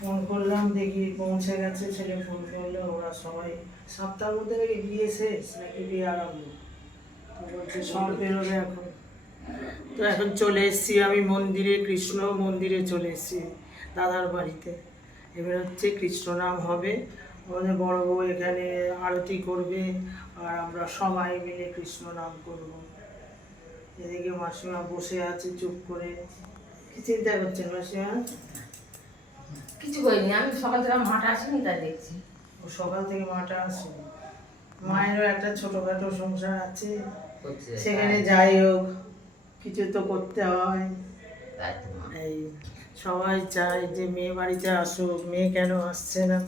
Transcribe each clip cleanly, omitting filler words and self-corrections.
Phone করলাম, দেখি পৌঁছে গেছে। ছেলে ফোন করলো, ওরা সবাই 7টার মধ্যে নাকি বিয়ে শেষ নাকি বিয়ে আরম্ভ, তো বলছে সব বেরোবে এখন। তো এখন চলে এসেছি আমি মন্দিরে, কৃষ্ণ মন্দিরে চলে এসেছি দাদার বাড়িতে। এবার হচ্ছে কৃষ্ণ নাম হবে, আমাদের বড় বউ এখানে আরতি করবে, আর আমরা সবাই মিলে কৃষ্ণ নাম করব। এদিকে মাসিমা বসে আছে চুপ করে। কি চিন্তা করছেন মাসিমা? কিছু করিনি, আমি সকাল থেকে মাঠে আসিনি তাই দেখছি। ও সকাল থেকে মাটা আসে, মায়েরও একটা ছোটখাটো সংসার আছে, সেখানে যাই হোক কিছু তো করতে হয়। এই সবাই চায় যে মেয়ে বাড়িতে আসুক, মেয়ে কেন আসছে না।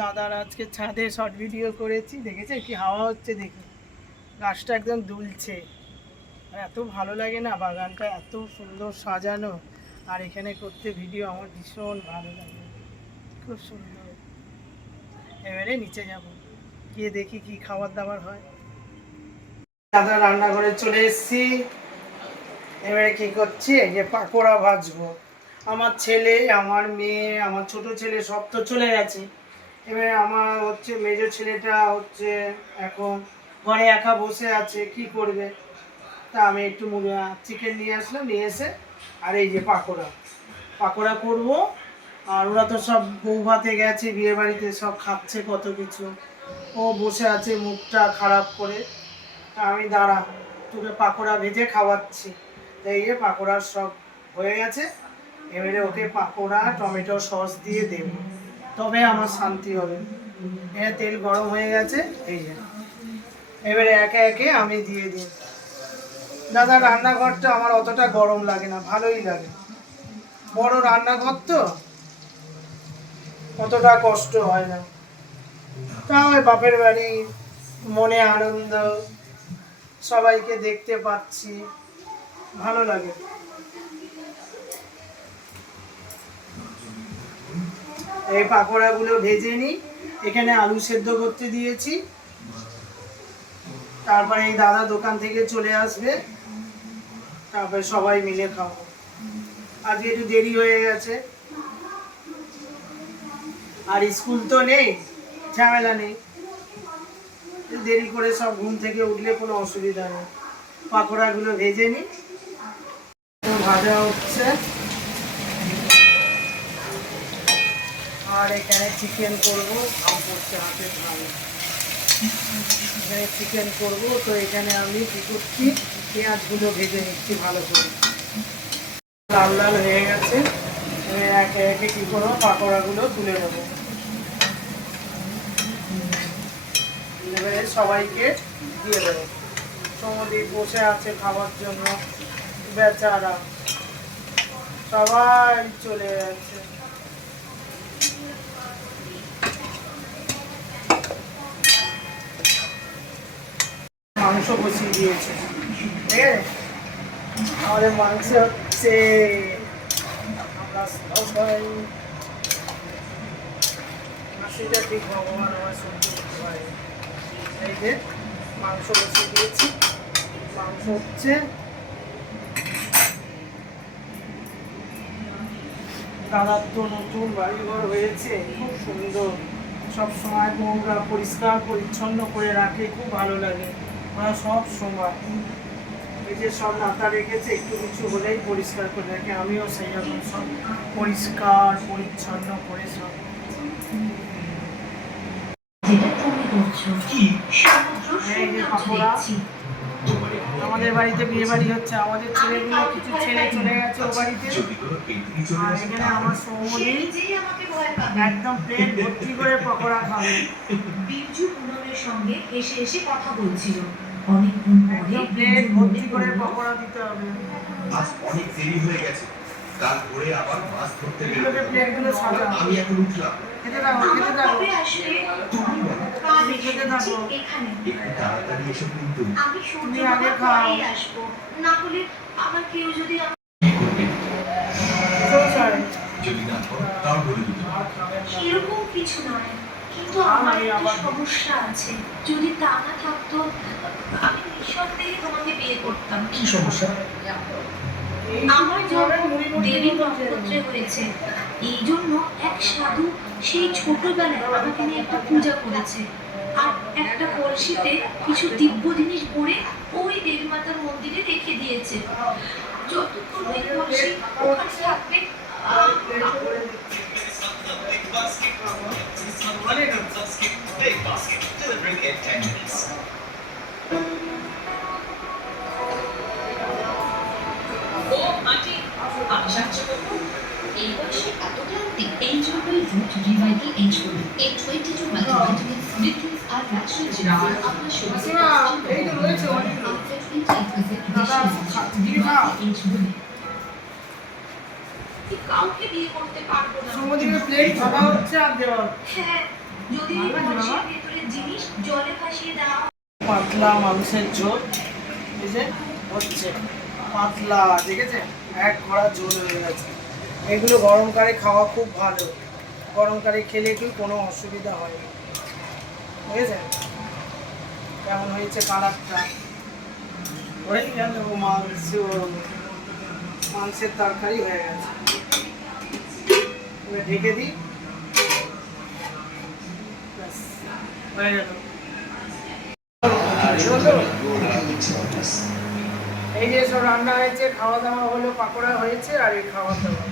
দাদার আজকে ছাদে শর্ট ভিডিও করেছি, দেখেছে কি হাওয়া হচ্ছে, দেখি গাছটা একদম দুলছে। আর এত ভালো লাগে না, বাগানটা এত সুন্দর সাজানো, আর এখানে করতে ভিডিও আমার ভীষণ ভালো লাগে, খুব সুন্দর। এবারে নিচে যাব, গিয়ে দেখি কি খাবার দাবার হয়। দাদা রান্নাঘরে চলে এসেছি। এবারে কি করছি, এই যে পাকোড়া ভাজবো। আমার ছেলে, আমার মেয়ে, আমার ছোট ছেলে সব তো চলে গেছে। এবারে আমার হচ্ছে মেজর ছেলেটা হচ্ছে এখন ঘরে একা বসে আছে, কি করবে। তা আমি একটু চিকেন নিয়ে আসলাম, নিয়ে এসে আর এই যে পাকোড়া করব। আর ওরা তো সব বউ ভাতে গেছে, বিয়ে বাড়িতে সব খাচ্ছে কত কিছু, ও বসে আছে মুখটা খারাপ করে। তা আমি দাঁড়া, তোকে পাকোড়া ভেজে খাওয়াচ্ছি। তো এই যে পাকোড়া সব হয়ে গেছে, এবারে ওকে পাকোড়া টমেটো সস দিয়ে দেব, তবে আমার শান্তি হবে। তেল গরম হয়ে গেছে, এই যে এবারে একে একে আমি দিয়ে দিই। দাদা রান্নাঘরটা আমার অতটা গরম লাগে না, ভালোই লাগে, বড় রান্নাঘর তো অতটা কষ্ট হয় না। তাও বাপের বাড়ি, মনে আনন্দ, সবাইকে দেখতে পাচ্ছি, ভালো লাগে। এই পাকোড়াগুলো ভেজে নিই, এখানে আলু সেদ্ধ করতে দিয়েছি। তারপরে এই দাদা দোকান থেকে চলে আসবে, তারপরে সবাই মিলে খাবো। আজকে একটু দেরি হয়ে গেছে, আর স্কুল তো নেই, ঝামেলা নেই, দেরি করে সব ঘুম থেকে উঠলে কোনো অসুবিধা নেই। পাকোড়াগুলো ভেজে নিই, ভাজা হচ্ছে। আর এখানে চিকেন করবো, আম করতে হাতে ভালো, এখানে চিকেন করবো। তো এখানে আমি কি করছি, পেঁয়াজগুলো ভেজে নিচ্ছি ভালো করে, লাল লাল হয়ে গেছে। একে একে কি করবো, পাকোড়াগুলো তুলে নেবো। সবাইকে দিয়ে দেবে। সৌমদি বসে আছে খাবার জন্য, বেচারা সবাই চলে যাচ্ছে। মাংস বসিয়ে দিয়েছে, ঠিক আছে? আমাদের মাংস হচ্ছে, আমরা সবাই হাসিটা ঠিক ভগবান আমার সহ্য করতে পারে। এই যে মাংস বসিয়ে দিয়েছি, মাংস হচ্ছে। দাদার তো নতুন বাড়িঘর হয়েছে, খুব সুন্দর, সব সময় নোংরা পরিষ্কার পরিচ্ছন্ন করে রাখে, খুব ভালো লাগে। ওরা সব সময় এই যে সব মাথা রেখেছে, একটু কিছু হলেই পরিষ্কার করে রাখে। আমিও সেই রকম সব পরিষ্কার পরিচ্ছন্ন করে সব। এই যে পাপড়া, আমাদের বাড়িতে বিয়ে বাড়ি হচ্ছে, আমাদের ছেলেগুলো কিছু ছেলে চলে গেছে ও বাড়িতে। আর এখানে আমার সৌমদি একদম প্লেট ভর্তি করে পকোড়া খাবে। বিরজু পুনমের সঙ্গে এসে এসে কথা বলছিল। অনেকক্ষণ পরে একদম প্লেট ভর্তি করে পকোড়া দিতে হবে। আজ অনেক দেরি হয়ে গেছে, তারপরে আবার মাছ ধরতে এগুলোকে প্লেটগুলো সাজাও। আমি এখন উঠলাম। খেতে থাকো, খেতে থাকো, কবে আসবে? তুমি বলো, কাল খেতে থাকো। এখানে একটু তাড়াতাড়ি এসো কিন্তু। আমি সূর্য তুমি আগে বাবার খাও। পরেই আসবো, না হলে আমার কেউ যদি কি করবে? So sorry। যদি না করো তাও বলে দিতে পারো। আর খাবেন না। সেরকম কিছু নয়, কিন্তু না, আমার আমি একটা আবার- সমস্যা আছে। যদি তা না থাকতো, আমি নিঃসন্দেহে তোমাকে বিয়ে করতাম। কি সমস্যা? আমার যখন দেবী নক্ষত্রে হয়েছে, এই জন্য এক সাধু সেই ছোটবেলায় আমাকে নিয়ে একটা পূজা করেছে, আর একটা কলসিতে কিছু দিব্য জিনিস ভরে ওই দেবী মাতার মন্দিরে রেখে দিয়েছে। যতক্ষণ ওই কলসি ওখানে থাকবে, অনেক Big basket, delivering in 10 minutes. ও আন্টি আমি সাহায্য করবো। এই বয়সে এত ক্লান্তি, এই জন্যই রুট রিভাইটাল এইজ করুন। এই 22 মাল্টিভিটামিনস, নিউট্রিয়েন্টস আর ন্যাচারাল জিনিস আপনার শরীরে এই তো রয়েছে অনেক। কাউকে বিয়ে করতে পারবো না। সৌমদিকে প্লেট ভাবা হচ্ছে আর দেওয়া হচ্ছে। হ্যাঁ, যদি এই কলসির ভেতরে জিনিস জলে ভাসিয়ে দেওয়া হয়। পাতলা মাংসের ঝোল, এই যে হচ্ছে পাতলা, দেখেছে এক ঘোড়া ঝোল হয়ে গেছে। এগুলো গরমকালে খাওয়া খুব ভালো, গরমকালে খেলে কি কোনো অসুবিধা হয় না, বুঝেছেন? কেমন হয়েছে কালারটা? হয়ে গেল মাংস, মাংসের তরকারি হয়ে গেছে। এবার ঢেকে দিই, ব্যাস, হয়ে গেল। এই যে সব রান্না হয়েছে, খাওয়া দাওয়া হলো, পাকোড়া হয়েছে, আর এই খাওয়া দাওয়া।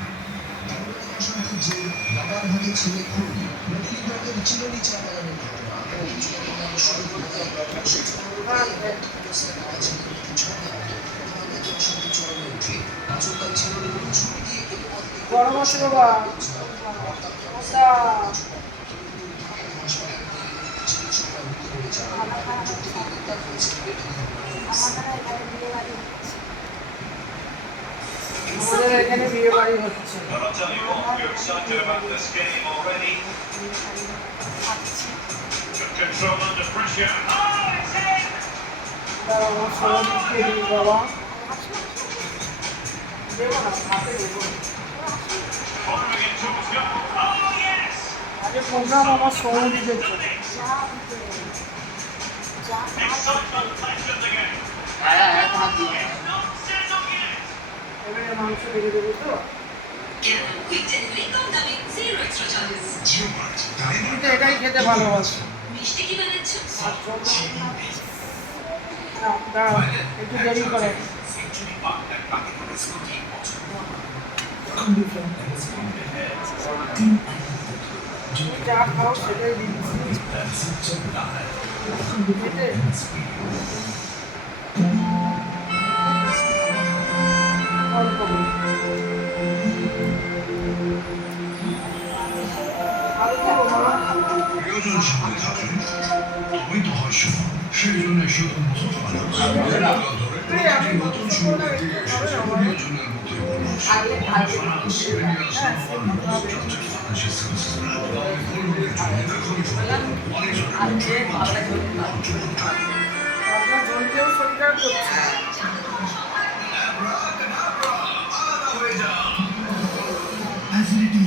গরম আছে বাবা, আমাদের এখানে বিয়ে বাড়ি হচ্ছে। Well, I'll tell you what, you're excited about this game already. Good control under pressure. Oh, it's in! তারা আমার সৌদিককে দিই বাবা, দেবো না, হাতে দেবো। Firing it towards goal. Oh, yes! আগে প্রোগ্রাম আমার সৌদিদের জন্য। Excitement left in the game. Not settled yet. এবারে মাংস রেখে দেবো তো। কুইক ডেলিভারি কম দামে, জিরো এক্সট্রা চার্জেস। তুমি তো এটাই খেতে ভালোবাসো। মিষ্টি কি বানাচ্ছ? আর জন্য না, দাঁড়াও, একটু দেরি করে। তুমি যা খাও সেটাই দিচ্ছি। বুঝলে? অল্প করে। আরো দেবো বাবা? প্রয়োজন সামনে থাকলে তবেই তো হয় সফল। সেই জন্য শুধু মতো নতুন শুরু থেকে এসেছে প্রয়োজনের মতোই মানুষ। Finance India's number 1 trusted financial services brand. বলুন জন্য দেখুন আপনার ঝোলকেও সরকার করছে। অ্যাসিডিটি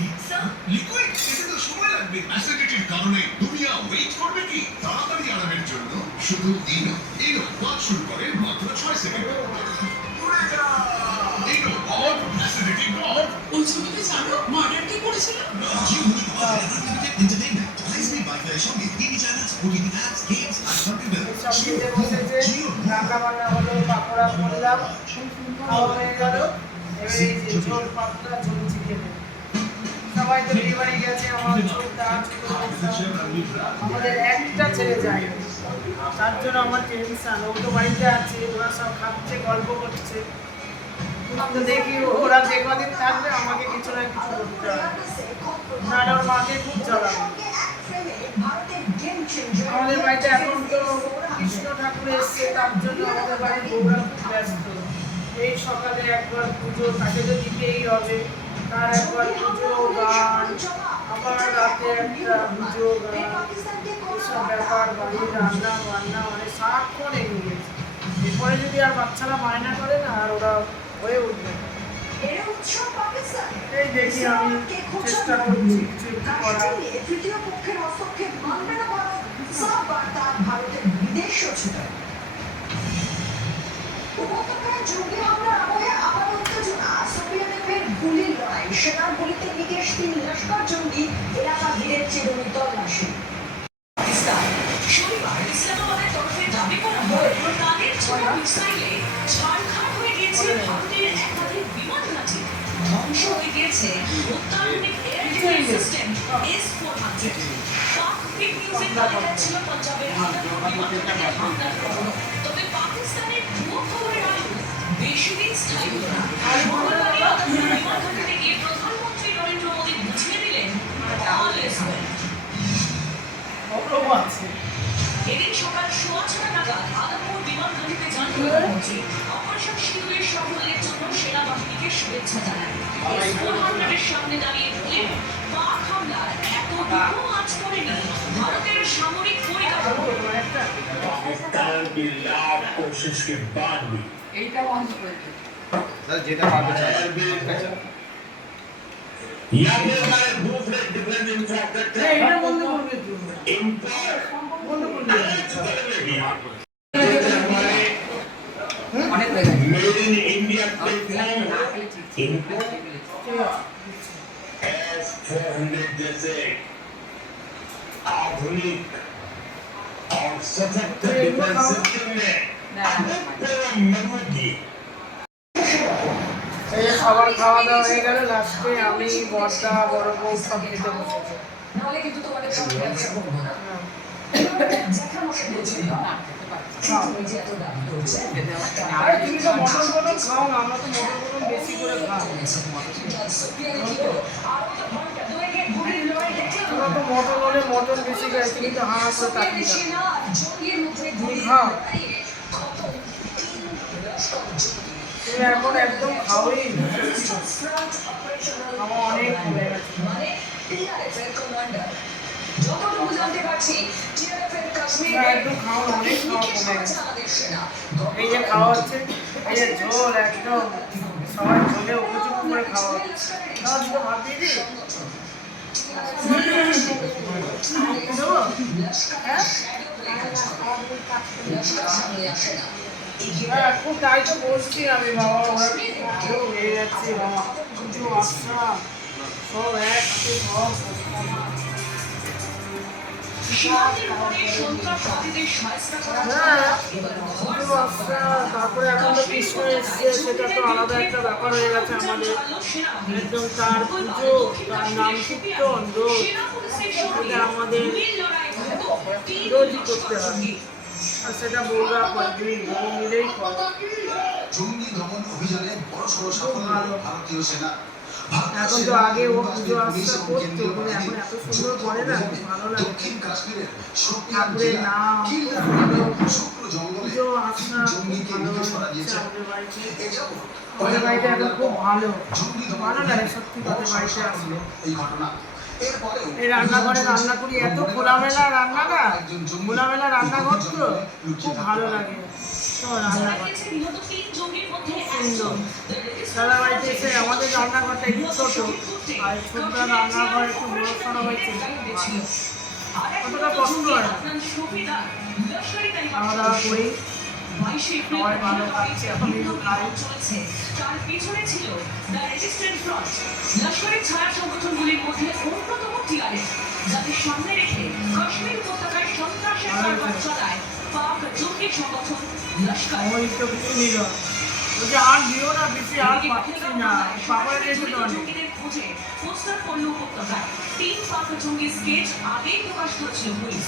লিকুইড খেতে তো সময় লাগবে। অ্যাসিডিটির কারণে দুনিয়া ওয়েট করবে কি? তাড়াতাড়ি আরামের জন্য শুধু ইনো কাজ শুরু করে মাত্র 6 second. Eno all acidity gone. ওই ছবিতে জানো মার্ডার কে করেছিল? এন্টারটেইনমেন্ট হাইস্পিড ওয়াইফাই সঙ্গে TV channels, OTT apps, games আর কম্পিউটার। সব খেতে বসেছে, রান্না বান্না হলো, পাকোড়া করলাম, খাওয়া হয়ে গেল। এবার এই যে ঝোল পাতলা ঝোল চিকেন। সবাই তো বিয়ে বাড়ি গেছে, আমার ছোটটা আমাদের একটা ছেড়ে যায়, তার জন্য আমার টেনশন। ও তো বাড়িতে আছে, ওরা সব খাচ্ছে, গল্প করছে। তো দেখি ওরা যে কদিন থাকবে আমাকে কিছু না কিছু করতে হবে, নাহলে ওর মাকে খুব জ্বালাবে। আমাদের বাড়িতে এখন তো কৃষ্ণ ঠাকুর এসছে, তার জন্য আমাদের বাড়ির বউরা খুব ব্যস্ত। এই সকালে একবার পুজো, তাকে তো দিতেই হবে, তার একবার পুজো গান, আবার রাতে একটা পুজো গান, এসব ব্যাপার, বাড়ির রান্না বান্না, মানে সারাক্ষণ এগিয়ে গেছে। এরপরে যদি আর বাচ্চারা বায়না করে না, আর ওরা হয়ে উঠবে না। এই দেখি আমি চেষ্টা করছি কিছু একটু করার। তৃতীয় পক্ষের হস্তক্ষেপ মানবে না ভারত, সাফ বার্তা ভারতের বিদেশ সচিবের। উপত্যকায় জঙ্গি হামলার আবহে আবার উত্তেজনা, সোভিয়েতের গুলির লড়াই, সেনার গুলিতে নিকেশ 3 লস্কর জঙ্গি, এলাকা ঘিরে চিরুনি তল্লাশি। পাকিস্তান শনিবার ইসলামাবাদের তরফে দাবি করা হয় তাদের ছোড়া মিসাইলে ছাড়খাড় হয়ে গিয়েছে ভারতের একাধিক বিমান ঘাঁটি, ধ্বংস হয়ে গিয়েছে অত্যাধুনিক এয়ার ডিফেন্স সিস্টেম S-400। পাক ফেক নিউজের তালিকায় ছিল পাঞ্জাবের আদাপুর বিমান ঘাঁটিতে হামলার খবর। তবে পাকিস্তানের ভুয়ো খবরের আলো বেশি দিন স্থায়ী হলো না। মঙ্গলবারই আদাপুর বিমান ঘাঁটিতে গিয়ে প্রধানমন্ত্রী নরেন্দ্র মোদী বুঝিয়ে দিলেন all is well। এদিন সকাল 6:30 নাগাদ আদাপুর বিমান ঘাঁটিতে যান প্রধানমন্ত্রী। অপারেশন সিঁদুরের সাফল্যের জন্য সেনাবাহিনীকে শুভেচ্ছা জানান। S-400-এর সামনে দাঁড়িয়ে বলেন, পাক হামলার এত দুঃখ আজ করেনি ভারতের সামরিক পরিকাঠামো। पाकिस्तान की लाख कोशिश के बाद भी या फिर हमारे दूसरे डिफेंस इंफ्रास्ट्रक्चर এটা বন্ধ করবে তো, इन पर বন্ধ করবে। मेड इन इंडिया प्लेटफॉर्म इनको S-400 जैसे आधुनिक और सशक्त डिफेंस सिस्टम में मजबूती। এই খাবার খাওয়া দাওয়া হয়ে গেল, লাস্টে আমি বর্দা বড় বউ সব খেতে বসেছে। নাহলে কিন্তু তোমাদের সঙ্গে ব্যবসা করবো না। জ্যাঠামশাই বলছিল, তুমি যে এত দাবি করছো, আরে তুমি তো মটন ফটন খাও না, আমরা তো মটন ফটন বেশি করে খাও। তোমরা তো মটন হলে মটন বেশি খাই, তুমি তো হাঁ করে তাকিয়ে থাকো। তুমি খাও, তুমি এখন একদম খাওই না। আমার অনেক কমে গেছে। যতটুকু জানতে পারছি টিআরএফের কাশ্মীর তোমরা একদম খাও না, অনেক খাওয়া কমে গেছে। আমাদের সেনা এই যে খাওয়া হচ্ছে, এই যে ঝোল একদম সবাই ঝোলে উপযুক্ত করে খাওয়া হচ্ছে। খাওয়া দুটো ভাত দিয়ে দিই দেবো? হ্যাঁ হ্যাঁ, খুব তাই তো বলছি আমি, বাবা ওরা কেউ হয়ে যাচ্ছে বাবা, কিছু আশা সব একটু সব সীমান্তের উপরে সন্ত্রাসবাদীদের সহায়তা করা হ্যাঁ, শুধু আশা। তারপরে এখন তো কৃষ্ণ এসছে, সেটা তো আলাদা একটা ব্যাপার হয়ে গেছে আমাদের। একদম তার পুজো, তার নাম কীর্তন রোজ, সেটা আমাদের রোজই করতে হয়। আর সেটা বউরা করে, দুই বউ মিলেই করে। জঙ্গি দমন অভিযানে বড়সড় সাফল্য ভারতীয় সেনা। এখন তো আগে ও পুজো আশ্রা করতো, কিন্তু এখন এত সুন্দর করে না, খুব ভালো লাগে। দক্ষিণ কাশ্মীরের ঠাকুরের নাম, পুজো আশ্রা খুব ভালো হচ্ছে আমাদের বাড়িতে। আমাদের বাড়িতে এখন খুব ভালো ভালো লাগে সত্যি কথা বাড়িতে আসলে। এই রান্নাঘরে রান্না করি, এত খোলামেলা রান্না না, খোলামেলা রান্নাঘর তো খুব ভালো লাগে। তো রান্নাঘর সুন্দর, দাদা বাড়িতে এসে আমাদের রান্নাঘরটা একটু ছোটো, আর ছোট রান্নাঘর একটু বড় সড়ো হয়েছে, অতটা কষ্ট হয় না। খাওয়া দাওয়া করি, সবাই ভালো খাচ্ছে, এখন একটু খাই। তার পেছনে ছিল দ্য রেজিস্ট্যান্ট ফ্রন্ট, লস্করের ছায়া সংগঠনগুলির মধ্যে অন্যতম টিআরএস, যাদের সামনে রেখে কাশ্মীর উপত্যকায় সন্ত্রাসের কারবার চালায় পাক জঙ্গি সংগঠন লস্কর। আমার একটু কিছু নিল, বলছে আর দিও না বেশি, আর পাচ্ছি না, পাপড়ে গেছে তো অনেক। জঙ্গিদের খোঁজে পোস্টার পড়ল উপত্যকায়। 3 পাক জঙ্গি স্কেচ আগেই প্রকাশ করেছিল পুলিশ।